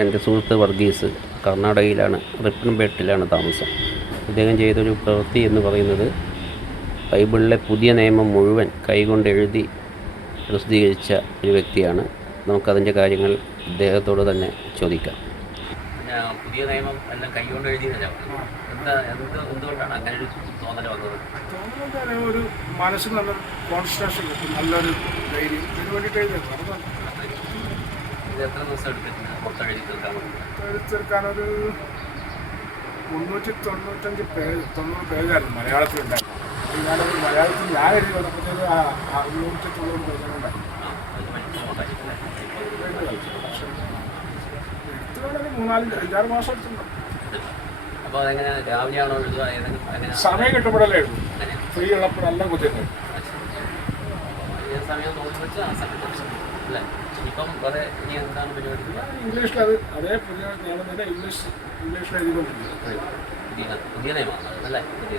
എൻ്റെ സുഹൃത്ത് വർഗീസ് കർണാടകയിലാണ്, റിപ്പൺപേട്ടിലാണ് താമസം. ഇദ്ദേഹം ചെയ്തൊരു പ്രവൃത്തി എന്ന് പറയുന്നത് ബൈബിളിലെ പുതിയ നിയമം മുഴുവൻ കൈകൊണ്ട് എഴുതി പ്രസിദ്ധീകരിച്ച ഒരു വ്യക്തിയാണ്. നമുക്കതിൻ്റെ കാര്യങ്ങൾ ഇദ്ദേഹത്തോട് തന്നെ ചോദിക്കാം. പിന്നെ പുതിയ നിയമം എല്ലാം കൈകൊണ്ട് എഴുതിയതല്ല, എന്തുകൊണ്ടാണ് അങ്ങനെ ഒരു തോന്നൽ വന്നത്? ഒരു മനസ്സിന് നല്ലൊരു കോൺസെൻട്രേഷൻ കിട്ടും, നല്ലൊരു ധൈര്യം, ഇതിന് വേണ്ടിയിട്ട് എഴുതിയത്. ഇത് എത്ര ദിവസം എടുത്തിട്ടുണ്ട് മൊത്തം എഴുതി തീർക്കാനൊരു 395 പേജ് 90 പേജായിരുന്നു മലയാളത്തിലുണ്ടായിരുന്നു. ഞാനത് മലയാളത്തിൽ ഞാൻ എഴുതി വന്നപ്പോഴത്തേക്ക് 690 പേജുകളുണ്ടായിരുന്നു. എടുത്തുകൊണ്ടൊരു 3-4-5-6 മാസം എടുത്തിട്ടുണ്ടോ. അപ്പോൾ അതെങ്ങനെ രാവിലെയാണോ എഴുതുക? സമയം കിട്ടുമ്പോഴല്ലേ എഴുതും, ഫ്രീ ഉള്ളപ്പോഴെല്ലാം കുത്തിയിട്ട് സമയം നോക്കി വെച്ച് ആ സമയത്ത് അല്ലേ. ഇപ്പം വേറെ ഇനി എന്താണ് പരിപാടി? ഇംഗ്ലീഷിൽ അത് അതേ പുതിയ നിയമം തന്നെ ഇംഗ്ലീഷിൽ എഴുതിക്കൊണ്ടിരിക്കുന്നത്. പുതിയ നിയമമാണ് അല്ലേ? പുതിയ